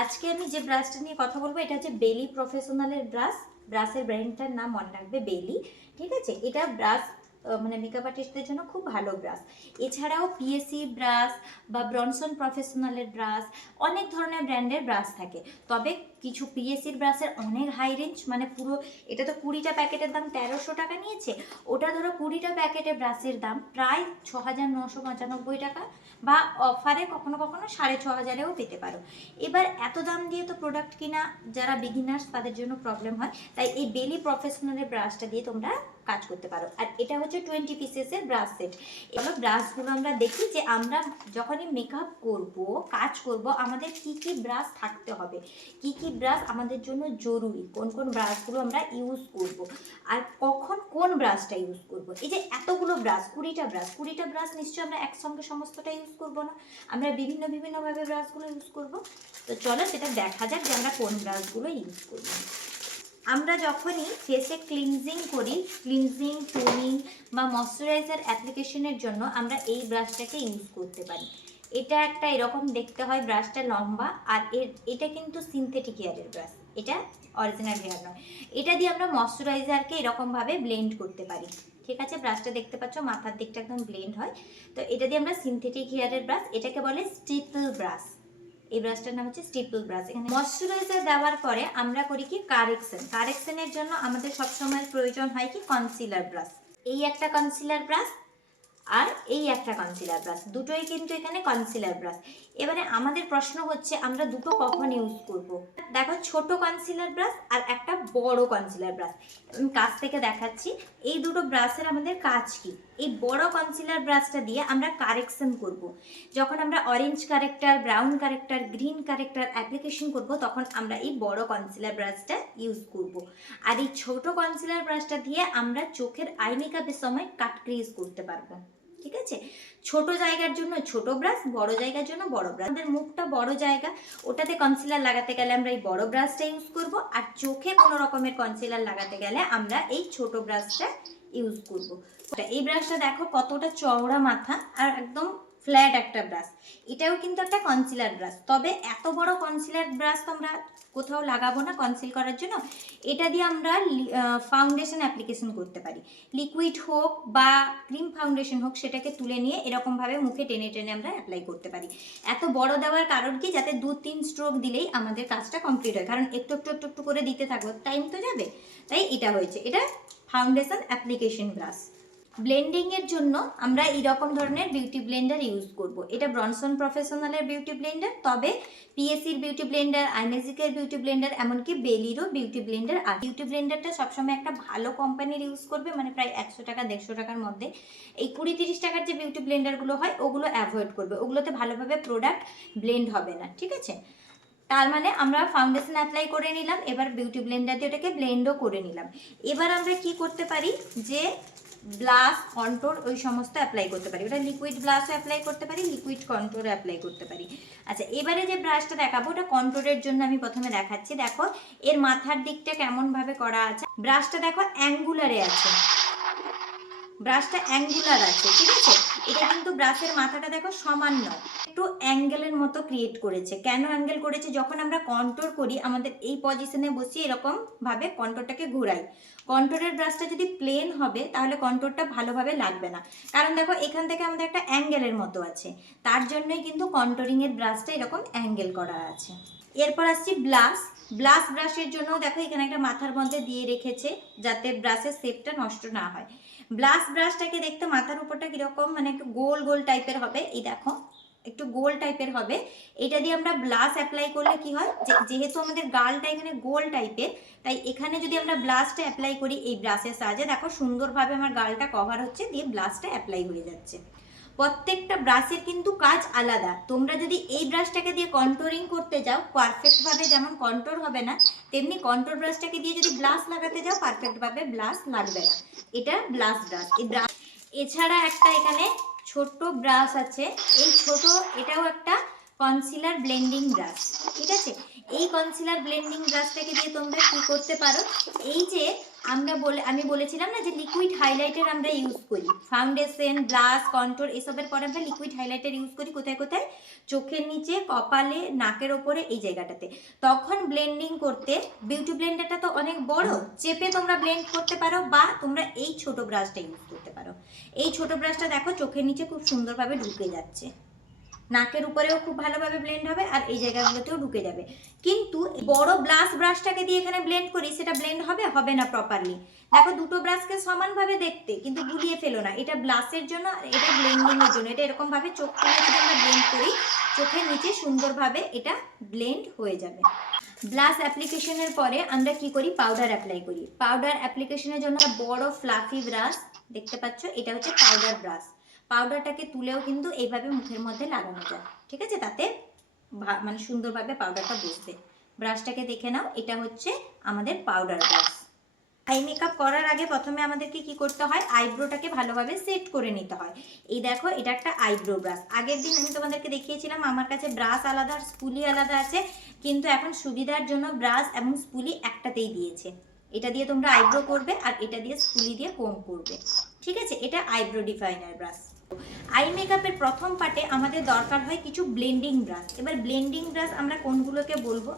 আজকে আমি যে ব্রাশটা নিয়ে কথা বলবো এটা হচ্ছে বেলি প্রফেশনালের ব্রাশ। ব্রাশের ব্র্যান্ডটার নাম মনে রাখবে বেলি, ঠিক আছে। এটা ব্রাশ মানে মেকআপ আর্টিস্টদের জন্য খুব ভালো ব্রাশ। এছাড়াও পিএসসি ব্রাশ বা ব্রনসন প্রফেশনালের ব্রাশ, অনেক ধরনের ব্র্যান্ডের ব্রাশ থাকে। তবে কিছু পিএসসির ব্রাশের অনেক হাই রেঞ্জ, মানে পুরো এটা তো 20টা প্যাকেটের দাম 1300 টাকা নিয়েছে। ওটা ধরো 20টা প্যাকেটের ব্রাশের দাম প্রায় 6995 টাকা, বা অফারে কখনো কখনো 6500-এও পেতে পারো। এবার এত দাম দিয়ে তো প্রোডাক্ট কিনা যারা বিগিনার্স তাদের জন্য প্রবলেম হয়, তাই এই বেলি প্রফেশনালের ব্রাশটা দিয়ে তোমরা কাজ করতে পারো। আর এটা হচ্ছে 20 পিসেসের ব্রাশ সেট। এগুলো ব্রাশগুলো আমরা দেখি যে আমরা যখনই মেকআপ করব, কাজ করব, আমাদের কি কি ব্রাশ থাকতে হবে, কি কি ব্রাশ আমাদের জন্য জরুরি, কোন কোন ব্রাশগুলো আমরা ইউজ করব, আর কখন কোন ব্রাশটা ইউজ করব। এই যে এতগুলো ব্রাশ, 20টা ব্রাশ নিশ্চয়ই আমরা একসঙ্গে সমস্তটা ইউজ করব না, আমরা বিভিন্নভাবে ব্রাশগুলো ইউজ করব। তো চলো সেটা দেখা যাক যে আমরা কোন ব্রাশগুলো ইউজ করব। আমরা যখনই ফেসে ক্লিনজিং করি, ক্লিনজিং, টোনিং বা ময়শ্চারাইজার অ্যাপ্লিকেশনের জন্য আমরা এই ব্রাশটাকে ইউজ করতে পারি। এটা একটা এরকম দেখতে হয়, ব্রাশটা লম্বা, আর এটা কিন্তু সিনথেটিক হেয়ারের ব্রাশ, এটা অরিজিনাল হেয়ার নয়। এটা দিয়ে আমরা ময়শ্চারাইজারকে এরকমভাবে ব্লেন্ড করতে পারি, ঠিক আছে। ব্রাশটা দেখতে পাচ্ছ মাথার দিকটা একদম ব্লেন্ড হয়। তো এটা দিয়ে আমরা সিনথেটিক হেয়ারের ব্রাশ, এটাকে বলে স্টিপল ব্রাশ। এই ব্রাশটার নাম হচ্ছে স্টিপল ব্রাশ। এখানে ময়শ্চারাইজার দেওয়ার পরে আমরা করি কি কারেকশনের জন্য আমাদের সবসময় প্রয়োজন হয় কি কনসিলার ব্রাশ। এই একটা কনসিলার ব্রাশ আর এই একটা কনসিলার ব্রাশ, দুটোই কিন্তু এখানে কনসিলার ব্রাশ। এবারে আমাদের প্রশ্ন হচ্ছে আমরা দুটো কখন ইউজ করব। দেখো, ছোট কনসিলার ব্রাশ আর একটা বড় কনসিলার ব্রাশ, আমি কাছ থেকে দেখাচ্ছি। এই দুটো ব্রাশের আমাদের কাজ কি, এই বড় কনসিলার ব্রাশটা দিয়ে আমরা কারেকশন করব। যখন আমরা orange corrector, brown corrector, green corrector application করব, তখন আমরা এই বড় কনসিলার ব্রাশটা ইউজ করব। আর এই ছোট কনসিলার ব্রাশটা দিয়ে আমরা চোখের আই মেকআপের সময় কাট ক্রিজ করতে পারবো, ঠিক আছে। ছোট জায়গার জন্য ছোট ব্রাশ, বড় জায়গার জন্য বড় ব্রাশ। আমাদের মুখটা বড় জায়গা, ওটাতে কনসিলার লাগাতে গেলে আমরা এই বড় ব্রাশটা ইউজ করব, আর চোখে কোনো রকমের কনসিলার লাগাতে গেলে আমরা এই ছোট ব্রাশটা ইউজ করব। এই ব্রাশটা দেখো কতটা চওড়া মাথা আর একদম ফ্ল্যাট একটা ব্রাশ। এটাও কিন্তু একটা কনসিলার ব্রাশ, তবে এত বড় কনসিলার ব্রাশ তো আমরা কোথাও লাগাবো না কনসিল করার জন্য। এটা দিয়ে আমরা ফাউন্ডেশন অ্যাপ্লিকেশন করতে পারি, লিকুইড হোক বা ক্রিম ফাউন্ডেশন হোক, সেটাকে তুলে নিয়ে এরকমভাবে মুখে টেনে টেনে আমরা অ্যাপ্লাই করতে পারি। এত বড় দেওয়ার কারণ কি, যাতে 2-3 স্ট্রোক দিলেই আমাদের কাজটা কমপ্লিট হয়, কারণ একটু একটু একটু একটু করে দিতে থাকবো, টাইম তো যাবে। তাই এটা হয়েছে, এটা ফাউন্ডেশন অ্যাপ্লিকেশন ব্রাশ। ব্লেন্ডিং এর জন্য আমরা এইরকম ধরনের বিউটি ব্লেন্ডার ইউজ করব। এটা ব্রনসন প্রফেশনালের বিউটি ব্লেন্ডার, তবে পিএসসির বিউটি ব্লেন্ডার, আইমেজিকের বিউটি ব্লেন্ডার, এমনকি বেলিরও বিউটি ব্লেন্ডার। আর বিউটি ব্লেন্ডারটা সবসময় একটা ভালো কোম্পানির ইউজ করবে, মানে প্রায় 100 টাকা 150 টাকার মধ্যে। এই 20-30 টাকার যে বিউটি ব্লেন্ডারগুলো হয় ওগুলো অ্যাভয়েড করবে, ওগুলোতে ভালোভাবে প্রোডাক্ট ব্লেন্ড হবে না, ঠিক আছে। তার মানে আমরা ফাউন্ডেশন অ্যাপ্লাই করে নিলাম, এবার বিউটি ব্লেন্ডার দিয়ে ওটাকে ব্লেন্ডও করে নিলাম। এবার আমরা কি করতে পারি, যে ব্লাশ, কন্ট্রোর ওই সমস্ত অ্যাপ্লাই করতে পারি। ওটা লিকুইড ব্লাশও অ্যাপ্লাই করতে পারি, লিকুইড কন্ট্রোর অ্যাপ্লাই করতে পারি। আচ্ছা, এবারে যে ব্রাশটা দেখাবো ওটা কন্ট্রোরের জন্য আমি প্রথমে দেখাচ্ছি। দেখো এর মাথার দিকটা কেমনভাবে করা আছে, ব্রাশটা দেখো অ্যাঙ্গুলারে আছে, ব্রাশটা অ্যাঙ্গুলার আছে, ঠিক আছে। এটা কিন্তু ব্রাশের মাথাটা দেখো সমান নয়, একটু অ্যাঙ্গেলের মতো ক্রিয়েট করেছে। কেন অ্যাঙ্গেল করেছে, যখন আমরা কন্ট্রোর করি আমাদের এই পজিশনে বসিয়ে এরকম ভাবে কন্ট্রোরটাকে ঘোরাই। কন্ট্রোরের ব্রাশটা যদি প্লেন হবে তাহলে কন্ট্রোরটা ভালোভাবে লাগবে না, কারণ দেখো এখান থেকে আমাদের একটা অ্যাঙ্গেলের মতো আছে, তার জন্যই কিন্তু কন্ট্রোরিং এর ব্রাশটা এরকম অ্যাঙ্গেল করা আছে। এরপর আসছি ব্রাশের জন্য দেখো এখানে একটা মাথার মধ্যে দিয়ে রেখেছে, যাতে ব্রাশের শেপটা নষ্ট না হয়। ব্রাশটাকে দেখতে মাথার উপরটা কিরকম, মানে একটু গোল গোল টাইপের হবে, এই দেখো একটু গোল টাইপের হবে। এটা দিয়ে আমরা ব্লাশ অ্যাপ্লাই করলে কি হয়, যেহেতু আমাদের গালটা এখানে গোল টাইপের, তাই এখানে যদি আমরা ব্লাশটা অ্যাপ্লাই করি এই ব্রাশের সাহায্যে, দেখো সুন্দরভাবে আমার গালটা কভার হচ্ছে, দিয়ে ব্লাশটা অ্যাপ্লাই হয়ে যাচ্ছে। প্রত্যেকটা ব্রাশের কিন্তু কাজ আলাদা। তোমরা যদি এই ব্রাশটাকে দিয়ে কন্ট্রোরিং করতে যাও, পারফেক্টভাবে যেমন কন্ট্রোর হবে না, তেমনি কন্ট্রোর ব্রাশটাকে দিয়ে যদি ব্লাশ লাগাতে যাও পারফেক্টভাবে ব্লাশ লাগবে না। এটা ব্রাশ। এই ব্রাশ এছাড়া একটা এখানে ছোট ব্রাশ আছে, এই ছোট, এটাও একটা কনসিলার ব্লেন্ডিং ব্রাশ। ঠিক আছে। এই কনসিলার ব্লেন্ডিং ব্রাশটাকে দিয়ে তোমরা কি করতে পারো, এই যে আমি বলেছিলাম না যে লিকুইড হাইলাইটার আমরা ইউজ করি, ফাউন্ডেশন, ব্লাশ, কন্ট্যুর এসবের পরে আমরা লিকুইড হাইলাইটার ইউজ করি কোথায় কোথায়, চোখের নিচে, কপালে, নাকের ওপরে, এই জায়গাটাতে। তখন ব্লেন্ডিং করতে বিউটি ব্লেন্ডারটা তো অনেক বড়, চেপে তোমরা ব্লেন্ড করতে পারো, বা তোমরা এই ছোট ব্রাশটা ইউজ করতে পারো। এই ছোট ব্রাশটা দেখো চোখের নিচে খুব সুন্দরভাবে ঢুকে যাচ্ছে, নাকের উপরেও খুব ভালোভাবে ব্লেন্ড হবে, আর এই জায়গাগুলোতেও ঢুকে যাবে। কিন্তু বড় ব্রাশটাকে দিয়ে এখানে ব্লেন্ড করি, সেটা ব্লেন্ড হবে না প্রপারলি। দেখো দুটো ব্রাশকে সমানভাবে দেখতে, কিন্তু গুলিয়ে ফেলো না, এটা ব্লাশের জন্য আর এটা ব্লেন্ডিং এর জন্য। এটা এরকম ভাবে চোখ তুলে যদি আমরা ব্লেন্ড করি, চোখের নিচে সুন্দরভাবে এটা ব্লেন্ড হয়ে যাবে। ব্লাশ অ্যাপ্লিকেশনের পরে আমরা কি করি, পাউডার অ্যাপ্লাই করি। পাউডার অ্যাপ্লিকেশনের জন্য বড় ফ্লাফি ব্রাশ দেখতে পাচ্ছ, এটা হচ্ছে পাউডার ব্রাশ। পাউডারটাকে তুলেও কিন্তু এইভাবে মুখের মধ্যে লাগানো যায়, ঠিক আছে, তাতে মানে সুন্দরভাবে পাউডারটা বসবে। ব্রাশটাকে দেখে নাও, এটা হচ্ছে আমাদের পাউডার ব্রাশ। আই মেকআপ করার আগে প্রথমে আমাদেরকে কি করতে হয়, আইব্রোটাকে ভালোভাবে সেট করে নিতে হয়। এই দেখো, এটা একটা আইব্রো ব্রাশ। আগের দিন আমি তোমাদেরকে দেখিয়েছিলাম আমার কাছে ব্রাশ আলাদা আর স্পুলি আলাদা আছে, কিন্তু এখন সুবিধার জন্য ব্রাশ এবং স্পুলি একটাতেই দিয়েছে। এটা দিয়ে তোমরা আইব্রো করবে, আর এটা দিয়ে স্পুলি দিয়ে কোম করবে, ঠিক আছে। এটা আইব্রো ডিফাইনার ব্রাশ। আই মেকআপের প্রথম পার্টে আমাদের দরকার হয় কিছু ব্লেন্ডিং ব্রাশ। এবার ব্লেন্ডিং ব্রাশ আমরা কোনগুলোকে বলবো,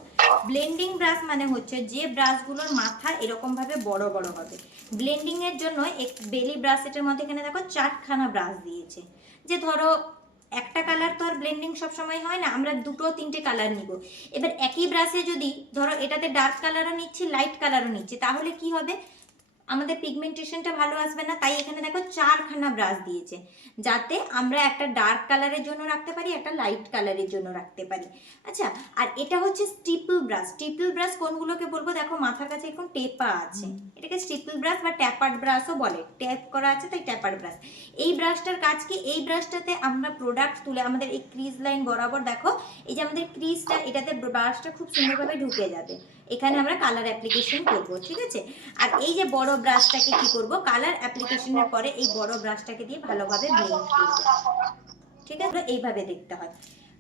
ব্লেন্ডিং ব্রাশ মানে হচ্ছে যে ব্রাশগুলোর মাথা এরকম ভাবে বড় বড় হবে। ব্লেন্ডিং এর জন্য বেলি ব্রাশ এটার মধ্যে এখানে দেখো 4খানা ব্রাশ দিয়েছে। যে ধরো একটা কালার তো আর ব্লেন্ডিং সবসময় হয় না, আমরা 2-3টে কালার নিব। এবার একই ব্রাশে যদি ধরো এটাতে ডার্ক কালারও নিচ্ছি, লাইট কালারও নিচ্ছি, তাহলে কি হবে, আমাদের পিগমেন্টেশনটা ভালো আসবে না। তাই এখানে দেখো 4খানা ব্রাশ দিয়েছে, যাতে আমরা একটা ডার্ক কালারের জন্য রাখতে পারি, একটা লাইট কালারের জন্য রাখতে পারি। আচ্ছা, আর এটা হচ্ছে স্টিপল ব্রাশ। স্টিপল ব্রাশ কোনগুলোকে বলবো, দেখো মাথার কাছে এরকম টেপা আছে, এটাকে স্টিপল ব্রাশ বা ট্যাপার্ড ব্রাশও বলে, ট্যাপ করা আছে তাই ট্যাপার্ড ব্রাশ। এই ব্রাশটার কাজ কি, এই ব্রাশটাতে আমরা প্রোডাক্ট তুলে আমাদের এই ক্রিজ লাইন বরাবর দেখো, এই যে আমাদের ক্রিজটা, এটাতে ব্রাশটা খুব সুন্দরভাবে ঢুকে যাবে। এখানে আমরা কালার অ্যাপ্লিকেশন করব, ঠিক আছে। আর এই যে বড় ব্রাশটাকে কি করব, কালার অ্যাপ্লিকেশনের পরে এই বড় ব্রাশটাকে দিয়ে ভালোভাবে ব্লেন্ড করব, ঠিক আছে। এইভাবে দেখতে হয়,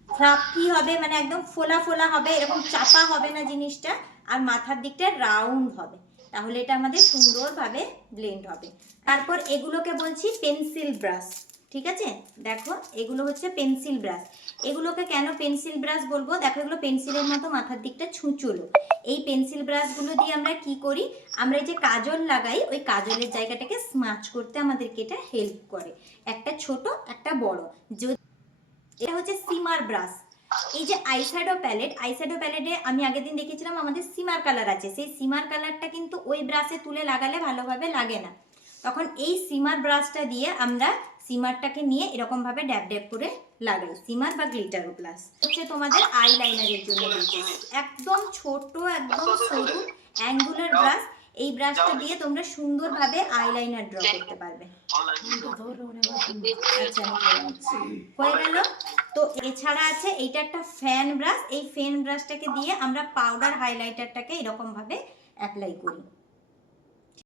ফ্লাফি হবে, মানে একদম ফোলা ফোলা হবে, এরকম চাপা হবে না জিনিসটা, আর মাথার দিকটা রাউন্ড হবে, তাহলে এটা আমাদের সুন্দরভাবে ব্লেন্ড হবে। তারপর এগুলোকে বলছি পেন্সিল ব্রাশ, ঠিক আছে। দেখো এগুলো হচ্ছে পেন্সিল ব্রাশ। এগুলোকে কেন পেন্সিল ব্রাশ বলবো, দেখো এগুলো পেন্সিলের মতো মাথার দিকটা ছুঁচলো। এই পেন্সিল ব্রাশগুলো দিয়ে আমরা কি করি, আমরা এই যে কাজল লাগাই, ওই কাজলের জায়গাটাকে স্মাচ করতে আমাদেরকে এটা হেল্প করে। একটা ছোট একটা বড়। এটা হচ্ছে সিমার ব্রাশ। এই যে আইশ্যাডো প্যালেটে আমি আগের দিন দেখেছিলাম আমাদের সিমার কালার আছে, সেই সিমার কালারটা কিন্তু ওই ব্রাশে তুলে লাগালে ভালোভাবে লাগে না। তখন এই সিমার ব্রাশটা দিয়ে আমরা সিমারটাকে নিয়ে এরকম ভাবে ড্যাব ড্যাব করে লাগাই। সিমার বা গ্লিটার ব্রাশ হচ্ছে তোমাদের আইলাইনারের জন্য, একদম ছোট একদম সরু অ্যাঙ্গুলার ব্রাশ। এই ব্রাশটা দিয়ে তোমরা সুন্দরভাবে আইলাইনার ড্র করতে পারবে। আচ্ছা, হয়ে গেল। তো এছাড়া আছে এইটা একটা ফ্যান ব্রাশ। এই ফ্যান ব্রাশটাকে দিয়ে আমরা পাউডার হাইলাইটারটাকে এরকম ভাবে অ্যাপ্লাই করি।